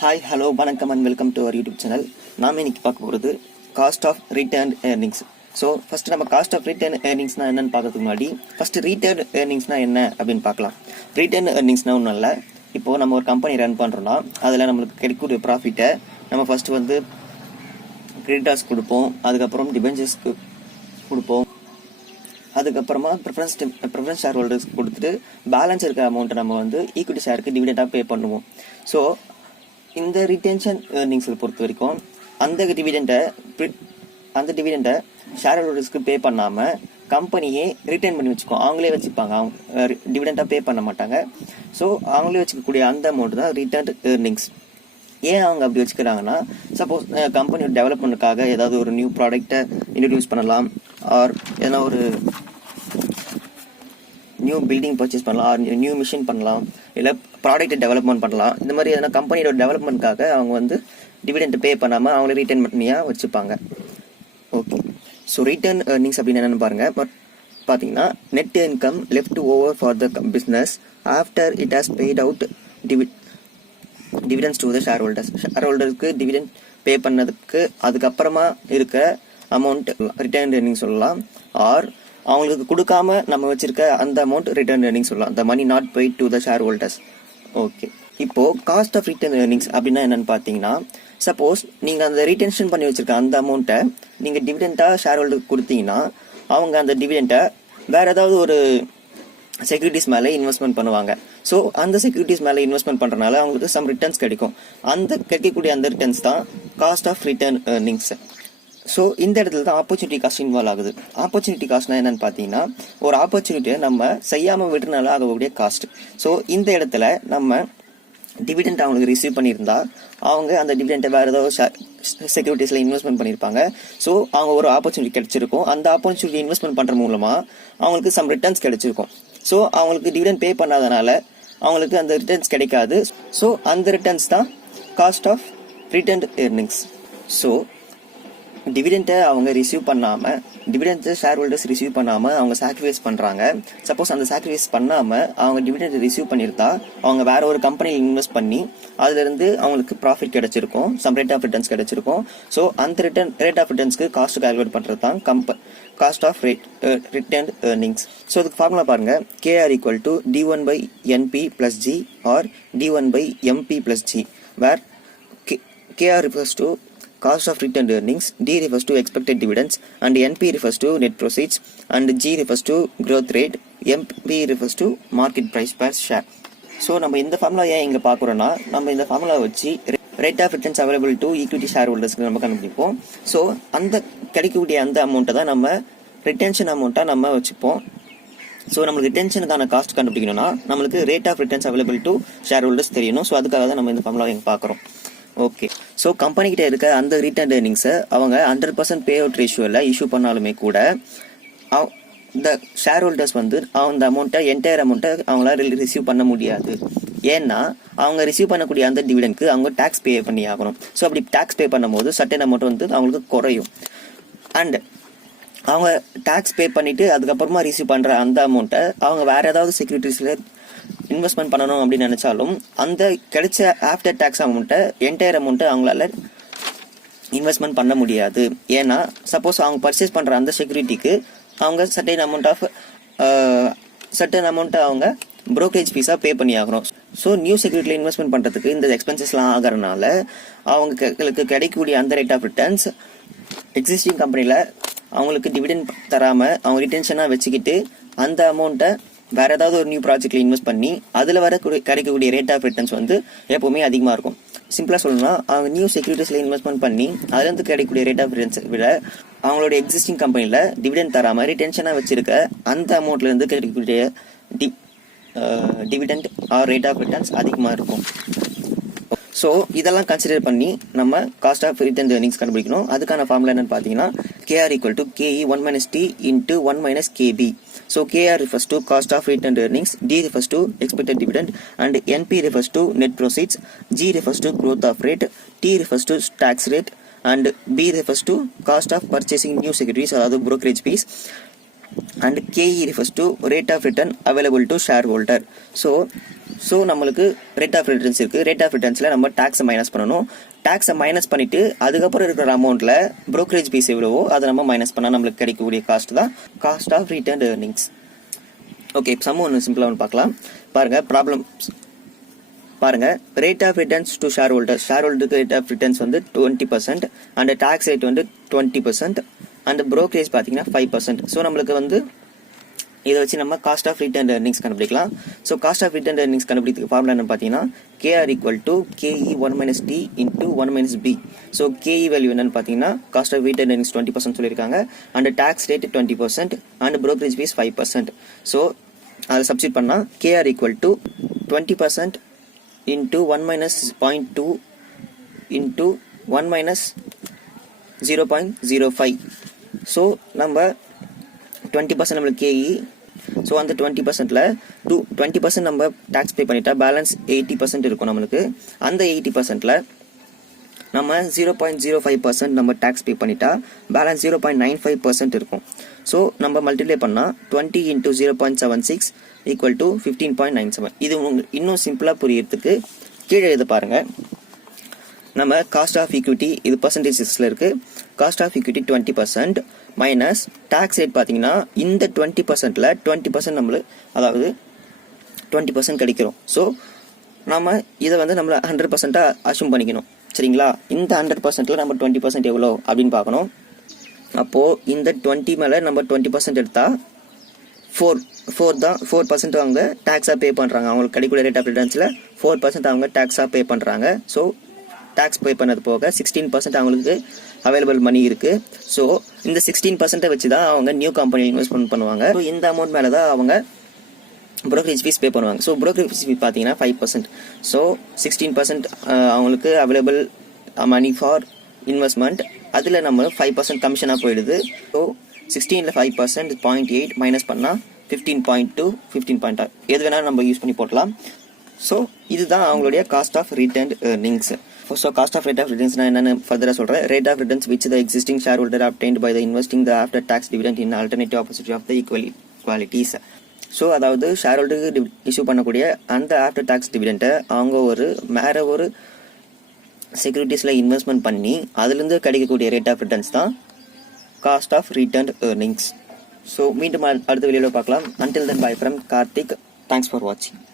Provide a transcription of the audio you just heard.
Hi hello வணக்கம் and welcome to our YouTube channel. நாம் இன்னைக்கு பார்க்க போகிறது cost of return earnings. So first நம்ம காஸ்ட் ஆஃப் ரிட்டர்ன் ஏர்னிங்ஸ்னால் என்னென்னு பார்க்கறதுக்கு முன்னாடி ஃபஸ்ட்டு ரிட்டர்ன் ஏர்னிங்ஸ்னால் என்ன அப்படின்னு பார்க்கலாம். ரிட்டர்ன் ஏர்னிங்ஸ்னால் ஒன்றும் இல்லை. இப்போது நம்ம ஒரு கம்பெனி ரன் பண்ணுறோன்னா அதில் நம்மளுக்கு கிடைக்கக்கூடிய ப்ராஃபிட்டை நம்ம ஃபஸ்ட்டு வந்து கிரெடிட்டார்ஸ் கொடுப்போம், அதுக்கப்புறம் டிபெஞ்சர்ஸ்க்கு கொடுப்போம், அதுக்கப்புறமா ப்ரிஃபரன்ஸ் ஷேர் ஹோல்டர்ஸ் கொடுத்துட்டு பேலன்ஸ் இருக்கிற அமௌண்ட்டை நம்ம வந்து ஈக்விட்டி ஷேருக்கு டிவிடெண்டாக பே பண்ணுவோம். ஸோ இந்த ரிட்டென்ஷன் ஏர்னிங்ஸை பொறுத்த வரைக்கும் அந்த டிவிடெண்டை ஷேர் ஹோல்டர்ஸ்க்கு பே பண்ணாமல் கம்பெனியே ரிட்டர்ன் பண்ணி வச்சுக்கோம், அவங்களே வச்சுப்பாங்க. அவங்க டிவிடெண்டாக பே பண்ண மாட்டாங்க. ஸோ அவங்களே வச்சுக்கக்கூடிய அந்த அமௌண்ட் தான் ரிட்டர்ன் ஏர்னிங்ஸ். ஏன் அவங்க அப்படி வச்சுக்கிறாங்கன்னா, சப்போஸ் கம்பெனியோட டெவலப்மெண்ட்டுக்காக ஏதாவது ஒரு நியூ ப்ராடக்டை இன்ட்ரடியூஸ் பண்ணலாம், ஆர் எதனா ஒரு நியூ பில்டிங் பர்ச்சேஸ் பண்ணலாம், ஆர் நியூ மிஷின் பண்ணலாம், இல்லை ப்ராடக்ட்டை டெவலப்மெண்ட் பண்ணலாம். இந்த மாதிரி எதனா கம்பெனியோட டெவலப்மெண்ட்காக அவங்க வந்து டிவிடெண்ட் பே பண்ணாமல் அவங்களே ரிட்டர்ன் பண்ணியாக வச்சுப்பாங்க. ஓகே, ஸோ ரிட்டர்ன் ஏர்னிங்ஸ் அப்படின்னு என்னென்னு பாருங்கள். பட் பார்த்தீங்கன்னா net income left over for the business after it has paid out dividends to the shareholders. Share ஹோல்டருக்கு டிவிடெண்ட் பே பண்ணதுக்கு அதுக்கப்புறமா இருக்கிற அமௌண்ட் ரிட்டர்ன் ஏர்னிங் சொல்லலாம். ஆர் அவங்களுக்கு கொடுக்காம நம்ம வச்சிருக்க அந்த அமௌண்ட் ரிட்டர்ன் ஏர்னிங் சொல்லலாம். The money not paid to the shareholders. Okay, இப்போ காஸ்ட் ஆஃப் ரிட்டர்ன் ஏர்னிங்ஸ் அப்படின்னா என்னன்னு பார்த்தீங்கன்னா, சப்போஸ் நீங்கள் அந்த ரிட்டென்ஷன் பண்ணி வச்சிருக்க அந்த அமௌண்ட்டை நீங்கள் டிவிடெண்டாக ஷேர் ஹோல்டருக்கு கொடுத்தீங்கன்னா அவங்க அந்த டிவிடெண்ட்டை வேற ஏதாவது ஒரு செக்யூரிட்டிஸ் மேலே இன்வெஸ்ட்மெண்ட் பண்ணுவாங்க. ஸோ அந்த செக்யூரிட்டிஸ் மேலே இன்வெஸ்ட்மெண்ட் பண்ணுறதுனால அவங்களுக்கு சம் ரிட்டர்ன்ஸ் கிடைக்கும். அந்த கிடைக்கக்கூடிய அந்த ரிட்டர்ன்ஸ் தான் cost of return earnings. So இந்த இடத்துல தான் ஆப்பர்ச்சுனிட்டி காஸ்ட் இன்வால்வ் ஆகுது. ஆப்பர்ச்சுனிட்டி காஸ்ட்னா என்னன்னு பார்த்தீங்கன்னா, ஒரு ஆப்பர்ச்சுனிட்டியை நம்ம செய்யாமல் விடுறதுனால ஆகக்கூடிய காஸ்ட். ஸோ இந்த இடத்துல நம்ம டிவிடெண்ட் அவங்களுக்கு ரிசீவ் பண்ணியிருந்தா அவங்க அந்த டிவிடெண்ட்டை வேறு ஏதாவது செக்யூரிட்டிஸில் இன்வெஸ்ட்மெண்ட் பண்ணியிருப்பாங்க. ஸோ அவங்க ஒரு ஆப்பர்ச்சுனிட்டி கிடைச்சிருக்கும். அந்த ஆப்பர்ச்சுனிட்டி இன்வெஸ்ட்மெண்ட் பண்ணுற மூலமாக அவங்களுக்கு சம் ரிட்டர்ன்ஸ் கிடைச்சிருக்கும். ஸோ அவங்களுக்கு டிவிடெண்ட் பே பண்ணாதனால அவங்களுக்கு அந்த ரிட்டர்ன்ஸ் கிடைக்காது. ஸோ அந்த ரிட்டர்ன்ஸ் தான் cost of return earnings. So டிவிடெண்ட்டை அவங்க ரிசீவ் பண்ணாமல், டிவிடெண்ட்டை ஷேர் ஹோல்டர்ஸ் ரிசீவ் பண்ணாமல் அவங்க சாக்ரிஃபைஸ் பண்ணுறாங்க. சப்போஸ் அந்த சாக்ரிஃபைஸ் பண்ணாமல் அவங்க டிவிடெண்ட் ரிசீவ் பண்ணியிருந்தா அவங்க வேற ஒரு கம்பெனியில் இன்வெஸ்ட் பண்ணி அதுலேருந்து அவங்களுக்கு ப்ராஃபிட் கிடைச்சிருக்கும், சம் ரேட் ஆஃப் ரிட்டர்ன்ஸ் கிடைச்சிருக்கும். ஸோ அந்த ரேட் ஆஃப் ரிட்டர்ன்ஸ்க்கு காஸ்ட் கால்குலேட் பண்ணுறது தான் cost of return earnings. So அதுக்கு ஃபார்முலா பாருங்கள். KR equal to D1/NP + G or D1/MP + G, where KR refers to cost of returned earnings, D refers to expected dividends, and NP refers to net proceeds, and G refers to growth rate, MP refers to market price per share. So நம்ம இந்த formula ஏன் இங்கே பார்க்குறோன்னா, நம்ம இந்த formula வச்சு rate of returns available to equity share ஹோல்டர்ஸ்க்கு நம்ம கண்டுபிடிப்போம். ஸோ அந்த கிடைக்கக்கூடிய அந்த அமௌண்ட்டை தான் நம்ம ரிட்டென்ஷன் அமௌண்ட்டாக நம்ம வச்சுப்போம். ஸோ நம்மளுக்கு ரிட்டென்ஷனுக்கான காஸ்ட் கண்டுபிடிக்கணும்னா நம்மளுக்கு rate of returns available to shareholders தெரியணும். ஸோ அதுக்காக தான் நம்ம இந்த ஃபார்முலா இங்கே பார்க்குறோம். ஓகே, ஸோ கம்பெனிக்கிட்ட இருக்க அந்த ரிட்டர்ன் ஏர்னிங்ஸை அவங்க 100% பே அவுட் ரேஷியோவில் இஷ்யூ பண்ணாலுமே கூட இந்த ஷேர் ஹோல்டர்ஸ் வந்து அந்த அமௌண்ட்டை என்டையர் அமௌண்ட்டை அவங்களால ரிசீவ் பண்ண முடியாது. ஏன்னா அவங்க ரிசீவ் பண்ணக்கூடிய அந்த டிவிடெண்ட்க்கு அவங்க டேக்ஸ் பே பண்ணி ஆகணும். ஸோ அப்படி டேக்ஸ் பே பண்ணும்போது சர்டன் அமௌண்ட் வந்து அவங்களுக்கு குறையும். அண்ட் அவங்க டேக்ஸ் பே பண்ணிவிட்டு அதுக்கப்புறமா ரிசீவ் பண்ணுற அந்த அமௌண்ட்டை அவங்க வேறு ஏதாவது செக்யூரிட்டிஸில் இன்வெஸ்ட்மெண்ட் பண்ணணும் அப்படின்னு நினச்சாலும் அந்த கிடைச்ச ஆஃப்டர் டேக்ஸ் அமௌண்ட்டை என்டையர் அமௌண்ட்டை அவங்களால இன்வெஸ்ட்மெண்ட் பண்ண முடியாது. ஏன்னா சப்போஸ் அவங்க பர்ச்சேஸ் பண்ணுற அந்த செக்யூரிட்டிக்கு அவங்க சர்டன் அமௌண்ட்டை அவங்க ப்ரோக்கரேஜ் ஃபீஸாக பே பண்ணி ஆகணும். ஸோ நியூ செக்யூரிட்டியில் இன்வெஸ்ட்மெண்ட் பண்ணுறதுக்கு இந்த எக்ஸ்பென்சஸ்லாம் ஆகிறதுனால அவங்களுக்கு கிடைக்கக்கூடிய அந்த ரேட் ஆஃப் ரிட்டர்ன்ஸ் எக்ஸிஸ்டிங் கம்பெனியில் அவங்களுக்கு டிவிடெண்ட் தராமல் அவங்க ரிட்டென்ஷனாக வச்சுக்கிட்டு அந்த அமௌண்ட்டை வேற ஏதாவது ஒரு நியூ ப்ராஜெக்ட்ல இன்வெஸ்ட் பண்ணி அதில் வர கிடைக்கக்கூடிய ரேட் ஆஃப் ரிட்டர்ன்ஸ் வந்து எப்போவுமே அதிகமாக இருக்கும். சிம்பிளாக சொல்லணும்னா அவங்க நியூ செக்யூரிட்டிஸில் இன்வெஸ்ட்மெண்ட் பண்ணி அதுலேருந்து கிடைக்கக்கூடிய ரேட் ஆஃப் ரிட்டர்ன்ஸ் விட அவங்களோட எக்ஸிஸ்டிங் கம்பெனியில் டிவிடெண்ட் தராமல் ரிட்டென்ஷனாக வச்சிருக்க அந்த அமௌண்ட்லேருந்து கிடைக்கக்கூடிய dividend or rate of returns அதிகமாக இருக்கும். ஸோ இதெல்லாம் கன்சிடர் பண்ணி நம்ம காஸ்ட் ஆஃப் ரிட்டர்ன் ஏர்னிங்ஸ் கண்டுபிடிக்கணும். அதுக்கான ஃபார்முலா என்னன்னு பார்த்தீங்கன்னா, KR equal to KE 1 - T into 1 - KB. So KR refers to cost of returned earnings, D refers to expected dividend, and NP refers to net proceeds, G refers to growth of rate, T refers to tax rate, and B refers to cost of purchasing new securities, அதாவது brokerage fees, and KE refers to rate of return available to shareholder. So so நம்மளுக்கு rate of returns இருக்குது. Rate of ரிட்டர்ன்ஸில் நம்ம டேக்ஸை minus பண்ணணும். டேக்ஸை minus பண்ணிவிட்டு அதுக்கப்புறம் இருக்கிற அமௌண்ட்டில் brokerage fees எவ்வளவோ அதை நம்ம மைனஸ் பண்ணால் நம்மளுக்கு கிடைக்கக்கூடிய காஸ்ட் தான் cost of return earnings. Okay, sum ஒன்று சிம்பிளாக ஒன்று பார்க்கலாம். பாருங்கள், ப்ராப்ளம் பாருங்கள். Rate of returns to share ஹோல்டருக்கு ரேட் ஆஃப் ரிட்டர்ன்ஸ் வந்து 20% அண்ட் டேக்ஸ் ரேட் வந்து 20% அண்ட் ப்ரோக்கரேஜ் பார்த்தீங்கன்னா 5%. ஸோ நம்மளுக்கு வந்து இதை வச்சு நம்ம காஸ்ட் ஆஃப் ரிட்டர்ன் ஏர்னிங்ஸ் கண்டுபிடிக்கலாம். So cost of return earnings கண்டுபிடிக்கிறதுக்கு ஃபார்முலா என்ன பார்த்தீங்கன்னா KR equal to KE 1 - T into 1 - B. So KE value என்னன்னு பார்த்தீங்கன்னா காஸ்ட் ஆஃப் ரிட்டர்ன் ஏர்னிங்ஸ் 20% சொல்லியிருக்காங்க and tax rate 20% and brokerage fee 5%. So அதை substitute பண்ணால் KR equal to 20% into 1 - 0.2 into 1 - 0.05. So நம்ம 20% நம்மளுக்கு KE. ஸோ அந்த 20%ல் 20% நம்ம டேக்ஸ் பே பண்ணிட்டா பேலன்ஸ் 80% இருக்கும் நம்மளுக்கு. அந்த 80%ல் நம்ம 0.05% நம்ம டேக்ஸ் பே பண்ணிட்டா பேலன்ஸ் 0.95% இருக்கும். ஸோ நம்ம மல்டிப்ளை பண்ணால் 20 இன்டூ 0.76 ஈக்குவல் டு 15.97. இது உங்களுக்கு இன்னும் சிம்பிளாக புரியறதுக்கு கீழே இது பாருங்கள். நம்ம காஸ்ட் ஆஃப் ஈக்விட்டி இது பர்சன்டேஜஸில் இருக்குது. Cost of equity 20% minus tax rate பார்த்தீங்கன்னா இந்த 20%ல் 20% நம்மளுக்கு அதாவது 20% கிடைக்கிறோம். ஸோ நம்ம இதை வந்து நம்மளை 100% அஷ்யூம் பண்ணிக்கணும். சரிங்களா? இந்த 100%ல் நம்ம 20% எவ்வளோ அப்படின்னு பார்க்கணும். அப்போது இந்த 20 மேலே நம்ம 20% எடுத்தால் 4% அவங்க டேக்ஸாக பே பண்ணுறாங்க. அவங்களுக்கு கிடைக்கூடிய ரேட் ஆஃப் ரிட்டர்ன்ஸில் 4% அவங்க டேக்ஸாக பே பண்ணுறாங்க. ஸோ டேக்ஸ் பே பண்ணது போக 16% அவங்களுக்கு அவைலபிள் மணி இருக்குது. ஸோ இந்த 16% வச்சு தான் அவங்க நியூ கம்பெனியில் இன்வெஸ்ட்மெண்ட் பண்ணுவாங்க. ஸோ இந்த அமௌண்ட் மேலே தான் அவங்க ப்ரோக்கரேஜ் ஃபீஸ் பே பண்ணுவாங்க. ஸோ ப்ரோக்கரேஜ் ஃபீஸ் பார்த்தீங்கன்னா 5%. ஸோ 16% அவங்களுக்கு அவைலபிள் மணி ஃபார் இன்வெஸ்ட்மெண்ட். அதில் நம்ம 5% கமிஷனாக போயிடுது. ஸோ 16ல் 5% 0.8 மைனஸ் பண்ணால் 15.2 15.5 எது வேணாலும் நம்ம யூஸ் பண்ணி போடலாம். ஸோ இதுதான் அவங்களுடைய cost of return earnings. So cost of rate of returns நான் என்னென்னு ஃபர்தராக சொல்கிறேன். Rate of returns which the existing share holder obtained by the investing the after tax dividend in alternative opposite of the equalities. So அதாவது share ஹோல்டருக்கு issue பண்ணக்கூடிய அந்த after tax டிவிடெண்ட்டை அவங்க வேறு ஒரு செக்யூரிட்டிஸில் இன்வெஸ்ட்மெண்ட் பண்ணி அதுலேருந்து கிடைக்கக்கூடிய ரேட் ஆஃப் ரிட்டர்ன்ஸ் தான் cost of return earnings. So மீண்டும் அடுத்த வீடியோவில் பார்க்கலாம். Until then, bye from Karthik. Thanks for watching.